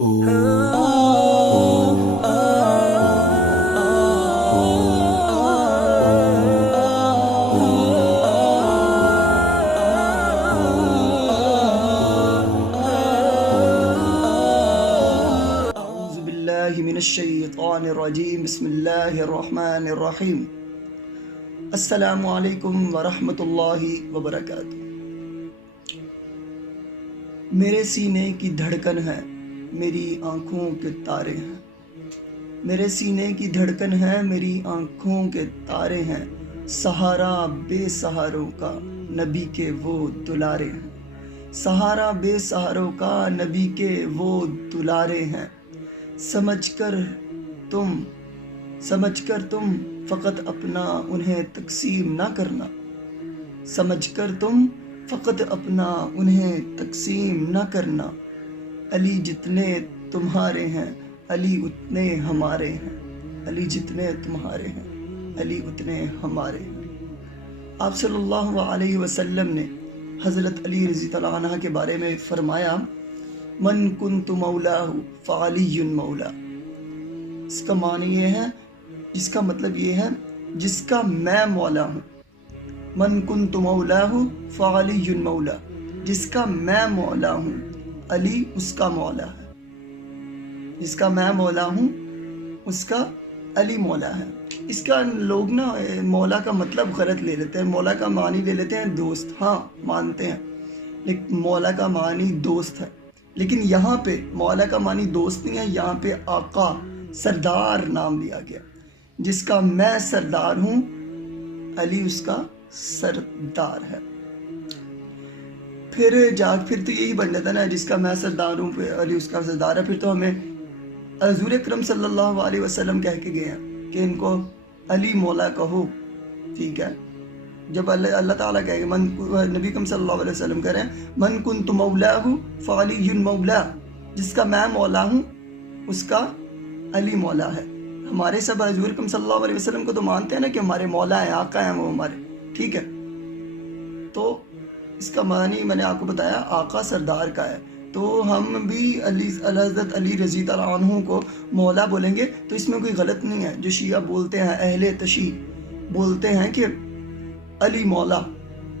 من الشیطان الرجیم بسم اللہ الرحمن الرحیم السلام علیکم ورحمۃ اللہ وبرکاتہ۔ میرے سینے کی دھڑکن ہے، میری آنکھوں کے تارے ہیں۔ میرے سینے کی دھڑکن ہے، میری آنکھوں کے تارے ہیں۔ سہارا بے سہاروں کا نبی کے وہ دلارے ہیں۔ سہارا بے سہاروں کا نبی کے وہ دلارے ہیں۔ سمجھ کر تم فقط اپنا انہیں تقسیم نہ کرنا۔ سمجھ کر تم فقط اپنا انہیں تقسیم نہ کرنا۔ علی جتنے تمہارے ہیں علی اتنے ہمارے ہیں۔ علی جتنے تمہارے ہیں علی اتنے ہمارے ہیں۔ آپ صلی اللہ علیہ وسلم نے حضرت علی رضی اللہ عنہ کے بارے میں فرمایا، من کنت مولاہ فعلی مولا۔ اس کا معنی یہ ہے، جس کا مطلب یہ ہے جس کا میں مولا ہوں۔ من کنت مولاہ فعلی مولا، جس کا میں مولا ہوں علی اس کا مولا ہے۔ جس کا میں مولا ہوں اس کا علی مولا ہے۔ اس کا لوگ نا مولا کا مطلب غلط لے لیتے ہیں، مولا کا معنی لے لیتے ہیں دوست۔ ہاں مانتے ہیں، لیکن مولا کا معنی دوست ہے، لیکن یہاں پہ مولا کا معنی دوست نہیں ہے، یہاں پہ آقا سردار نام دیا گیا۔ جس کا میں سردار ہوں علی اس کا سردار ہے۔ پھر تو یہی بن جاتا ہے نا، جس کا میں سردار ہوں علی اس کا سردار ہے۔ پھر تو ہمیں حضور اکرم صلی اللہ علیہ وسلم کہہ کے گئے ہیں کہ ان کو علی مولا کہو، ٹھیک ہے۔ جب اللہ تعالیٰ کہے گا، نبی اکرم صلی اللہ علیہ وسلم کہہ رہے ہیں، من کنت مولاہ فعلی مولا، جس کا میں مولا ہوں اس کا علی مولا ہے۔ ہمارے سب حضور اکرم صلی اللہ علیہ وسلم کو تو مانتے ہیں نا کہ ہمارے مولا ہیں، آقا ہیں وہ ہمارے، ٹھیک ہے۔ تو اس کا معنی میں نے آپ کو بتایا، آقا سردار کا ہے۔ تو ہم بھی حضرت علی رضی اللہ عنہ کو مولا بولیں گے تو اس میں کوئی غلط نہیں ہے۔ جو شیعہ بولتے ہیں، اہل تشیع بولتے ہیں کہ علی مولا،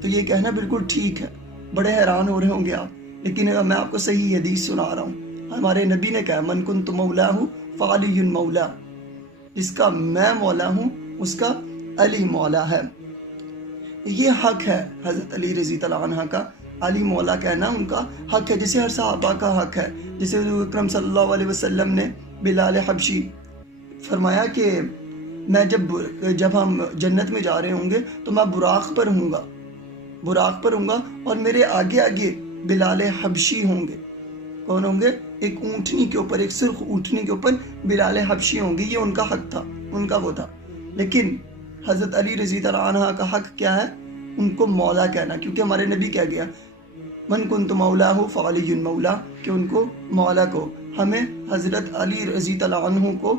تو یہ کہنا بالکل ٹھیک ہے۔ بڑے حیران ہو رہے ہوں گے آپ، لیکن میں آپ کو صحیح حدیث سنا رہا ہوں۔ ہمارے نبی نے کہا، من کنت مولاہ فعلی مولا، جس کا میں مولا ہوں اس کا علی مولا ہے۔ یہ حق ہے حضرت علی رضی اللہ عنہ کا، علی مولا کہنا ان کا حق ہے، جیسے ہر صحابہ کا حق ہے۔ جیسے حضور اکرم صلی اللہ علیہ وسلم نے بلال حبشی فرمایا کہ میں جب ہم جنت میں جا رہے ہوں گے تو میں براق پر ہوں گا اور میرے آگے آگے بلال حبشی ہوں گے۔ کون ہوں گے؟ ایک اونٹنی کے اوپر، ایک سرخ اونٹنی کے اوپر بلال حبشی ہوں گے۔ یہ ان کا حق تھا، ان کا وہ تھا۔ لیکن حضرت علی رضی اللہ عنہ کا حق کیا ہے؟ ان کو مولا کہنا، کیونکہ ہمارے نبی کہہ گیا، من کنت مولاہ فعلی مولا، کہ ان کو مولا کو۔ ہمیں حضرت علی رضی اللہ عنہ کو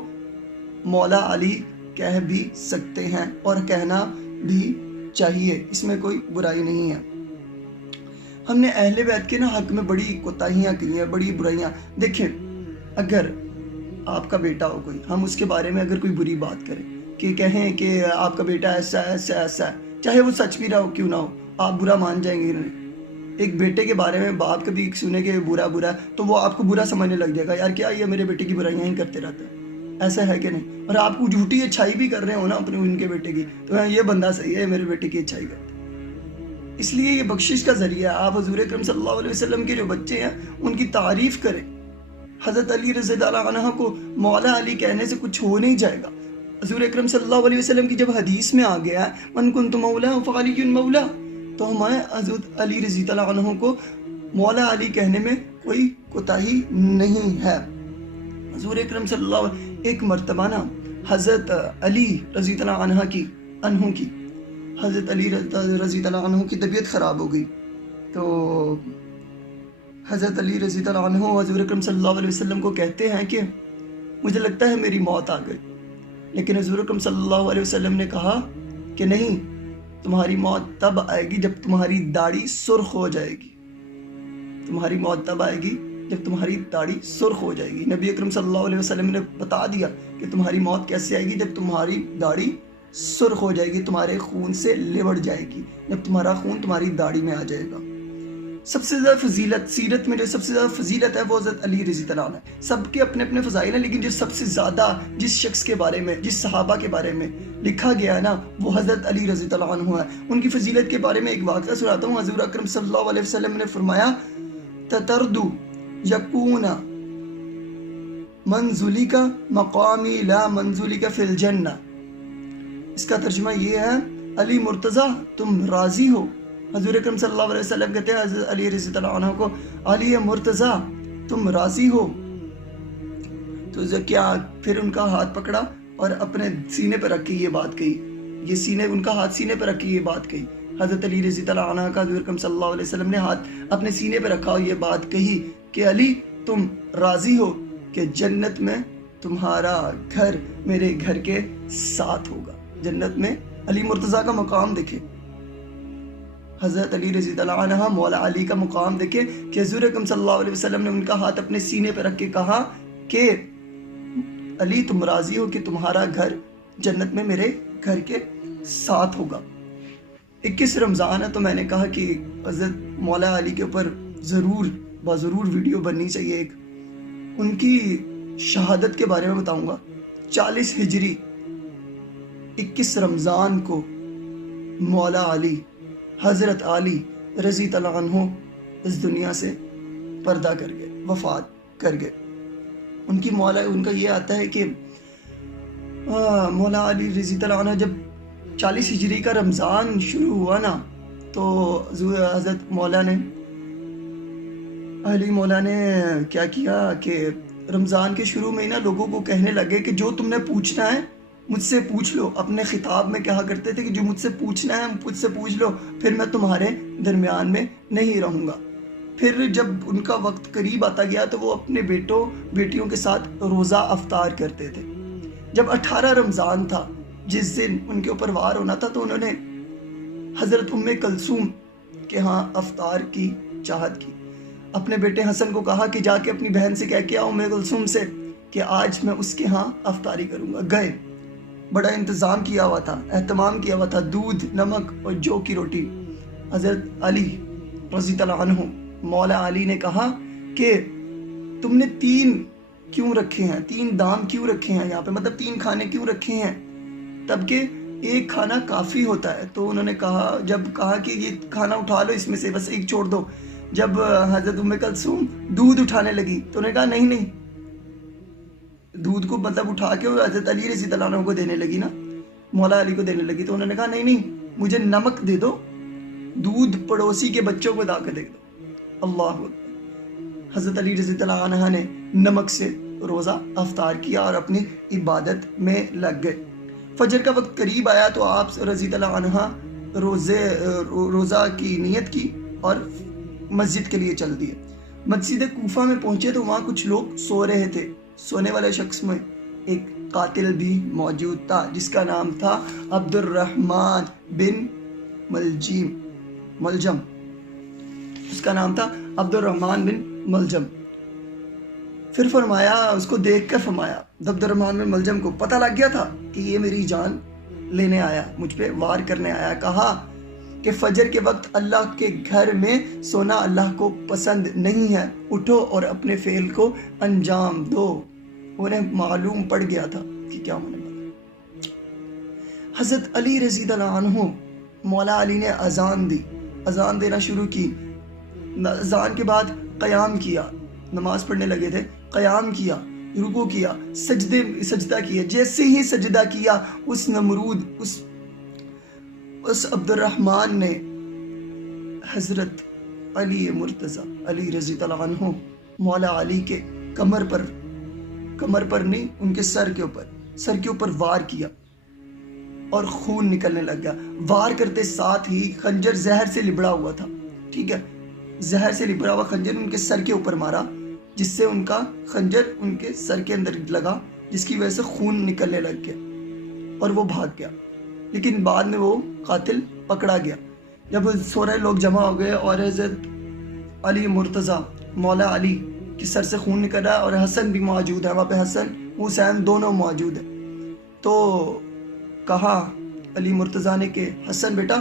مولا علی کہہ بھی سکتے ہیں اور کہنا بھی چاہیے، اس میں کوئی برائی نہیں ہے۔ ہم نے اہل بیت کے حق میں بڑی کوتاہیاں کی ہیں، بڑی برائیاں۔ دیکھیں، اگر آپ کا بیٹا ہو کوئی، ہم اس کے بارے میں اگر کوئی بری بات کریں، کہ کہیں کہ آپ کا بیٹا ایسا ہے ایسا ایسا ہے، چاہے وہ سچ بھی رہا ہو کیوں نہ ہو، آپ برا مان جائیں گے؟ ایک بیٹے کے بارے میں باپ کبھی سنے کہ برا تو وہ آپ کو برا سمجھنے لگ جائے گا، یار کیا یہ میرے بیٹے کی برائیاں ہی کرتے رہتا ہے، ایسا ہے کہ نہیں؟ اور آپ کو جھوٹی اچھائی بھی کر رہے ہو نا اپنے ان کے بیٹے کی، تو یہ بندہ صحیح ہے، میرے بیٹے کی اچھائی کرتا ہے۔ اس لیے یہ بخشش کا ذریعہ ہے۔ آپ حضور اکرم صلی اللہ علیہ وسلم کے جو بچے ہیں ان کی تعریف کریں۔ حضرت علی رضی اللہ عنہ کو مولا علی کہنے سے کچھ ہو نہیں جائے گا۔ حضور اکرم صلی اللہ علیہ وسلم کی جب حدیث میں آ گیا من کنت مولا فعلی مولا، تو ہمارے حضرت علی رضی اللہ عنہ کو مولا علی کہنے میں کوئی کوتاہی نہیں ہے۔ حضور اکرم صلی اللہ علیہ وسلم ایک مرتبہ نا حضرت علی رضی اللہ عنہ کی حضرت علی رضی اللہ عنہ کی طبیعت خراب ہو گئی، تو حضرت علی رضی اللہ عنہ حضور اکرم صلی اللہ علیہ وسلم کو کہتے ہیں کہ مجھے لگتا ہے میری موت آ گئی، لیکن حضور اکرم صلی اللہ علیہ وسلم نے کہا کہ نہیں، تمہاری موت تب آئے گی جب تمہاری داڑھی سرخ ہو جائے گی۔ تمہاری موت تب آئے گی جب تمہاری داڑھی سرخ ہو جائے گی. نبی اکرم صلی اللہ علیہ وسلم نے بتا دیا کہ تمہاری موت کیسے آئے گی, جب تمہاری داڑھی سرخ ہو جائے گی, تمہارے خون سے لبڑ جائے گی, جب تمہارا خون تمہاری داڑھی میں آ جائے گا. سب سے زیادہ فضیلت, سیرت میں جو سب سے زیادہ فضیلت ہے وہ حضرت علی رضی اللہ عنہ ہے. سب کے اپنے اپنے فضائل ہیں, لیکن جو سب سے زیادہ جس شخص کے بارے میں, جس صحابہ کے بارے میں لکھا گیا ہے نا, وہ حضرت علی رضی اللہ عنہ ہے. ان کی فضیلت کے بارے میں ایک واقعہ سناتا ہوں. حضور اکرم صلی اللہ علیہ وسلم نے فرمایا, تتردو یکون منزلی کا مقامی لا منزلی کا فی الجنہ. اس کا ترجمہ یہ ہے, علی مرتضیٰ تم راضی ہو. حضور اکرم صلی اللہ علیہ وسلم کہتے ہیں حضرت علی رضی اللہ عنہ کو, علی مرتضیٰ تم راضی ہو. تو کیا پھر ان کا ہاتھ پکڑا اور اپنے سینے پہ رکھ کے یہ بات کہی, یہ سینے, ان کا ہاتھ سینے پہ رکھ کے یہ بات کہی. حضرت علی رضی اللہ عنہ کا حضور اکرم صلی اللہ علیہ وسلم نے ہاتھ اپنے سینے پہ رکھا اور یہ بات کہی کہ علی تم راضی ہو کہ جنت میں تمہارا گھر میرے گھر کے ساتھ ہوگا. جنت میں علی مرتضیٰ کا مقام دیکھے, حضرت علی رضی اللہ عنہ مولا علی کا مقام دیکھے کہ حضور اکرم صلی اللہ علیہ وسلم نے ان کا ہاتھ اپنے سینے پہ رکھ کے کہا کہ علی تم راضی ہو کہ تمہارا گھر جنت میں میرے گھر کے ساتھ ہوگا. 21 رمضان ہے, تو میں نے کہا کہ حضرت مولا علی کے اوپر ضرور ویڈیو بننی چاہیے ایک. ان کی شہادت کے بارے میں بتاؤں گا. 40 ہجری 21 رمضان کو مولا علی, حضرت علی رضی اللہ عنہ اس دنیا سے پردہ کر گئے, وفات کر گئے. ان کا یہ آتا ہے کہ مولا علی رضی اللہ عنہ جب 40 ہجری کا رمضان شروع ہوا نا, تو حضرت علی مولا نے کیا کیا کہ رمضان کے شروع میں ہی نا لوگوں کو کہنے لگے کہ جو تم نے پوچھنا ہے مجھ سے پوچھ لو. اپنے خطاب میں کہا کرتے تھے کہ جو مجھ سے پوچھنا ہے مجھ سے پوچھ لو, پھر میں تمہارے درمیان میں نہیں رہوں گا. پھر جب ان کا وقت قریب آتا گیا تو وہ اپنے بیٹیوں کے ساتھ روزہ افطار کرتے تھے. جب 18 رمضان تھا, جس دن ان کے اوپر وار ہونا تھا, تو انہوں نے حضرت ام کلثوم کے ہاں افطار کی چاہت کی. اپنے بیٹے حسن کو کہا کہ جا کے اپنی بہن سے کہہ کے آؤ ام کلثوم سے کہ آج میں اس کے ہاں افطاری کروں گا. گئے, بڑا انتظام کیا ہوا تھا, اہتمام کیا ہوا تھا, دودھ, نمک اور جو کی روٹی. حضرت علی رضی اللہ عنہ مولا علی نے کہا کہ تم نے 3 کیوں رکھے ہیں, 3 دام کیوں رکھے ہیں یہاں پہ, مطلب 3 کھانے کیوں رکھے ہیں, تب کہ ایک کھانا کافی ہوتا ہے. تو انہوں نے کہا کہ یہ کھانا اٹھا لو, اس میں سے بس ایک چھوڑ دو. جب حضرت ام کلثوم دودھ اٹھانے لگی تو انہوں نے کہا نہیں, دودھ کو مطلب اٹھا کے حضرت علی رضی اللہ عنہ کو دینے لگی نا, مولا علی کو دینے لگی, تو انہوں نے کہا نہیں مجھے نمک دے دو, دودھ پڑوسی کے بچوں کو لا کے دے دو. اللہ اکبر. حضرت علی رضی اللہ عنہ نے نمک سے روزہ افطار کیا اور اپنی عبادت میں لگ گئے. فجر کا وقت قریب آیا تو آپ رضی اللہ عنہ روزہ کی نیت کی اور مسجد کے لیے چل دیے. مسجد کوفہ میں پہنچے تو وہاں کچھ لوگ سو رہے تھے. سونے والے شخص میں ایک قاتل بھی موجود تھا جس کا نام تھا عبد الرحمن بن ملجم. اس کا نام تھا عبد الرحمن بن ملجم. پھر فرمایا, اس کو دیکھ کر فرمایا, عبد الرحمن بن ملجم کو پتہ لگ گیا تھا کہ یہ میری جان لینے آیا, مجھ پہ وار کرنے آیا. کہا کہ فجر کے وقت اللہ کے گھر میں سونا اللہ کو پسند نہیں ہے, اٹھو اور اپنے فعل کو انجام دو. انہیں معلوم پڑ گیا تھا کہ کیا ہونے والا. حضرت علی رضی اللہ عنہ مولا علی نے اذان دی, اذان دینا شروع کی. اذان کے بعد قیام کیا, نماز پڑھنے لگے تھے, قیام کیا, رکوع کیا, سجدہ کیا. جیسے ہی سجدہ کیا اس نمرود, اس عبد الرحمن نے حضرت علی مرتضیٰ علی رضی اللہ عنہ مولا علی کے کمر پر نہیں, ان کے سر کے اوپر وار کیا اور خون نکلنے لگ گیا. وار کرتے ساتھ ہی خنجر زہر سے لبڑا ہوا تھا, ٹھیک ہے, زہر سے لبڑا ہوا خنجر ان کے سر کے اوپر مارا, جس سے ان کا خنجر ان کے سر کے اندر لگا, جس کی وجہ سے خون نکلنے لگ گیا اور وہ بھاگ گیا. لیکن بعد میں وہ قاتل پکڑا گیا. جب سورہ لوگ جمع ہو گئے اور حضرت علی مرتضیٰ مولا علی کہ سر سے خون نکل رہا ہے اور حسن بھی موجود ہے وہاں پہ، حسن حسین دونوں موجود ہیں. تو کہا علی مرتضیٰ نے کہ حسن بیٹا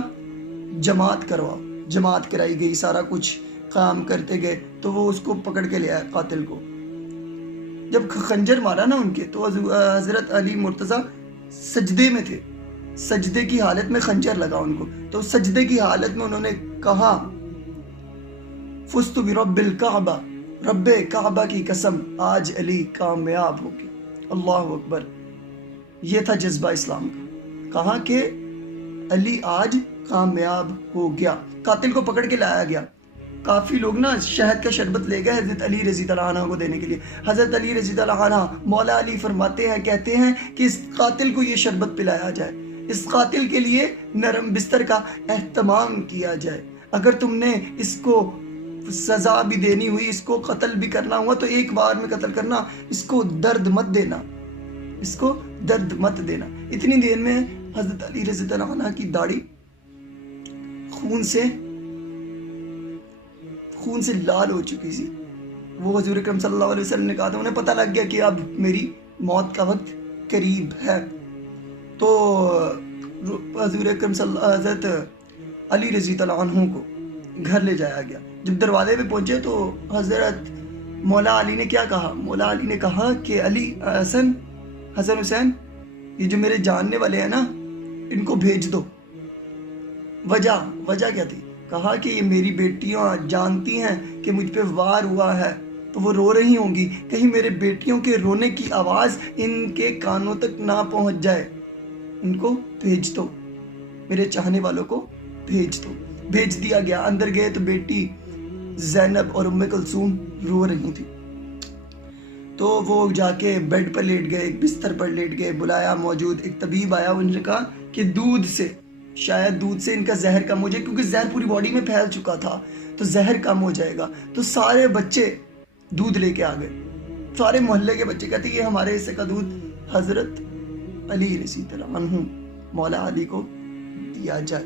جماعت کرواؤ. جماعت کرائی گئی، سارا کچھ کام کرتے گئے. تو وہ اس کو پکڑ کے لے آیا قاتل کو. جب خنجر مارا نا ان کے، تو حضرت علی مرتضیٰ سجدے میں تھے، سجدے کی حالت میں خنجر لگا ان کو. تو سجدے کی حالت میں انہوں نے کہا فزت برب الکعبہ، رب کعبہ کی قسم آج علی کامیاب ہو گیا. اللہ اکبر. یہ تھا جذبہ اسلام کا. کہا کہ علی آج کامیاب ہو گیا. قاتل کو پکڑ کے لایا گیا. کافی لوگ نا شہد کا شربت لے گئے حضرت علی رضی اللہ عنہ کو دینے کے لیے. حضرت علی رضی اللہ عنہ، مولا علی فرماتے ہیں، کہتے ہیں کہ اس قاتل کو یہ شربت پلایا جائے، اس قاتل کے لیے نرم بستر کا اہتمام کیا جائے. اگر تم نے اس کو سزا بھی دینی ہوئی، اس کو قتل بھی کرنا ہوا تو ایک بار میں قتل کرنا، اس کو درد مت دینا، اس کو درد مت دینا. اتنی دیر میں حضرت علی رضی اللہ عنہ کی داڑھی خون سے لال ہو چکی تھی. وہ حضور اکرم صلی اللہ علیہ وسلم نے کہا تھا، انہیں پتہ لگ گیا کہ اب میری موت کا وقت قریب ہے. تو حضور اکرم حضرت علی رضی اللہ عنہ کو گھر لے جایا گیا. جب دروازے پہ پہنچے تو حضرت مولا علی نے کیا کہا؟ مولا علی نے کہا کہ علی، حسن حسین، یہ جو میرے جاننے والے ہیں نا، ان کو بھیج دو. وجہ کیا تھی؟ کہا کہ یہ میری بیٹیاں جانتی ہیں کہ مجھ پہ وار ہوا ہے تو وہ رو رہی ہوں گی، کہیں میرے بیٹیوں کے رونے کی آواز ان کے کانوں تک نہ پہنچ جائے. ان کو بھیج دو، میرے چاہنے والوں کو بھیج دو. بھیج دیا گیا. اندر گئے تو بیٹی زینب اور ام کلثوم رو رہی تھی. تو وہ جا کے بیڈ پر لیٹ گئے، ایک بستر پر لیٹ گئے. بلایا، موجود ایک طبیب آیا. انہوں نے کہا کہ دودھ سے ان کا زہر کم ہو جائے، کیونکہ زہر پوری باڈی میں پھیل چکا تھا تو زہر کم ہو جائے گا. تو سارے بچے دودھ لے کے آ گئے. سارے محلے کے بچے کہتے یہ ہمارے حصے کا دودھ حضرت علی رضی اللہ عنہ مولا علی کو دیا جائے.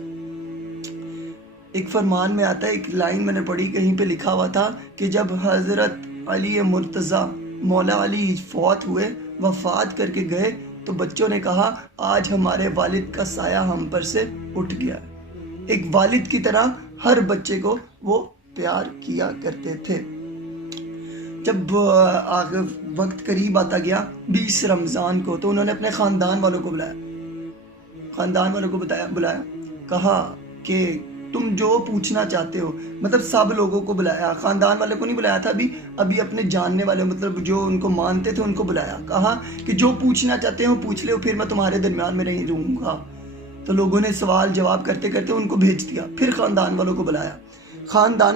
ایک فرمان میں آتا ہے، ایک لائن میں نے پڑھی، کہیں پہ لکھا ہوا تھا کہ جب حضرت علی مرتضیٰ مولا علی فوت ہوئے، وفات کر کے گئے، تو بچوں نے کہا آج ہمارے والد کا سایہ ہم پر سے اٹھ گیا. ایک والد کی طرح ہر بچے کو وہ پیار کیا کرتے تھے. جب وقت قریب آتا گیا 20 رمضان کو، تو انہوں نے اپنے خاندان والوں کو بلایا. کہا کہ تم جو پوچھنا چاہتے ہو، مطلب سب لوگوں کو بلایا. خاندان والے کو نہیں بلایا تھا ابھی اپنے جاننے والے، مطلب جو ان کو مانتے تھے ان کو بلایا. کہا کہ جو پوچھنا چاہتے ہو پوچھ لے، پھر میں تمہارے درمیان میں نہیں رہوں گا. تو لوگوں نے سوال جواب کرتے کرتے ان کو بھیج دیا. پھر خاندان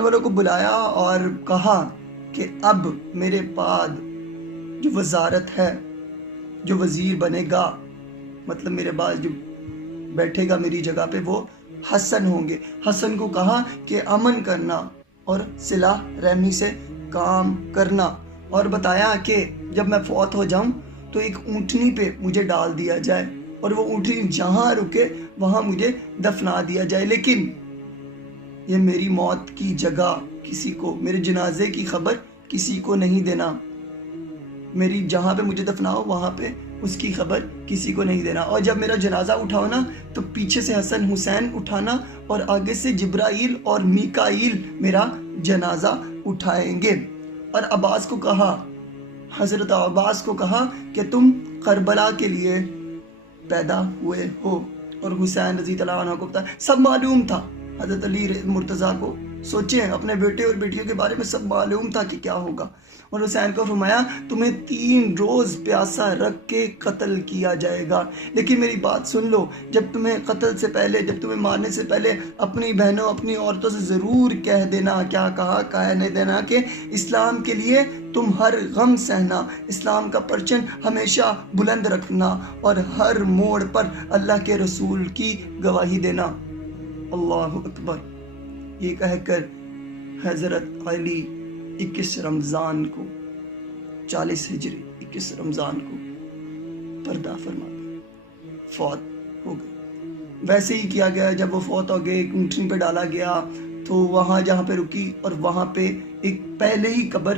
والوں کو بلایا اور کہا کہ اب میرے بعد جو وزارت ہے، جو وزیر بنے گا، مطلب میرے بعد جو بیٹھے گا میری جگہ پہ، وہ حسن ہوں گے. حسن کو کہا کہ امن کرنا اور صلح رحمی سے کام کرنا، اور بتایا کہ جب میں فوت ہو جاؤں تو ایک اونٹنی پہ مجھے ڈال دیا جائے اور وہ اونٹنی جہاں رکے وہاں مجھے دفنا دیا جائے، لیکن یہ میری موت کی جگہ کسی کو، میرے جنازے کی خبر کسی کو نہیں دینا. میری جہاں پہ مجھے دفناؤ وہاں پہ اس کی خبر کسی کو نہیں دینا. اور جب میرا جنازہ اٹھاؤ نا تو پیچھے سے حسن حسین اٹھانا اور آگے سے جبرائیل اور میکائیل میرا جنازہ اٹھائیں گے. اور عباس کو کہا، حضرت عباس کو کہا کہ تم کربلا کے لیے پیدا ہوئے ہو. اور حسین رضی اللہ عنہ کو بتایا. سب معلوم تھا حضرت علی مرتضیٰ کو. سوچیں اپنے بیٹے اور بیٹیوں کے بارے میں سب معلوم تھا کہ کیا ہوگا. اور حسین کو فرمایا تمہیں 3 روز پیاسا رکھ کے قتل کیا جائے گا، لیکن میری بات سن لو، جب تمہیں قتل سے پہلے، جب تمہیں مارنے سے پہلے اپنی بہنوں، اپنی عورتوں سے ضرور کہہ دینا. کیا کہا؟ کہنے دینا کہ اسلام کے لیے تم ہر غم سہنا، اسلام کا پرچم ہمیشہ بلند رکھنا اور ہر موڑ پر اللہ کے رسول کی گواہی دینا. اللہ اکبر. یہ کہہ کر حضرت علی 21 رمضان کو 40 ہجری 21 رمضان کو پردہ فرما گئے، فوت ہو گئے. ویسے ہی کیا گیا. جب وہ فوت ہو گئے ایک اونٹنی پہ ڈالا گیا تو وہاں جہاں پہ رکی اور وہاں پہ ایک پہلے ہی قبر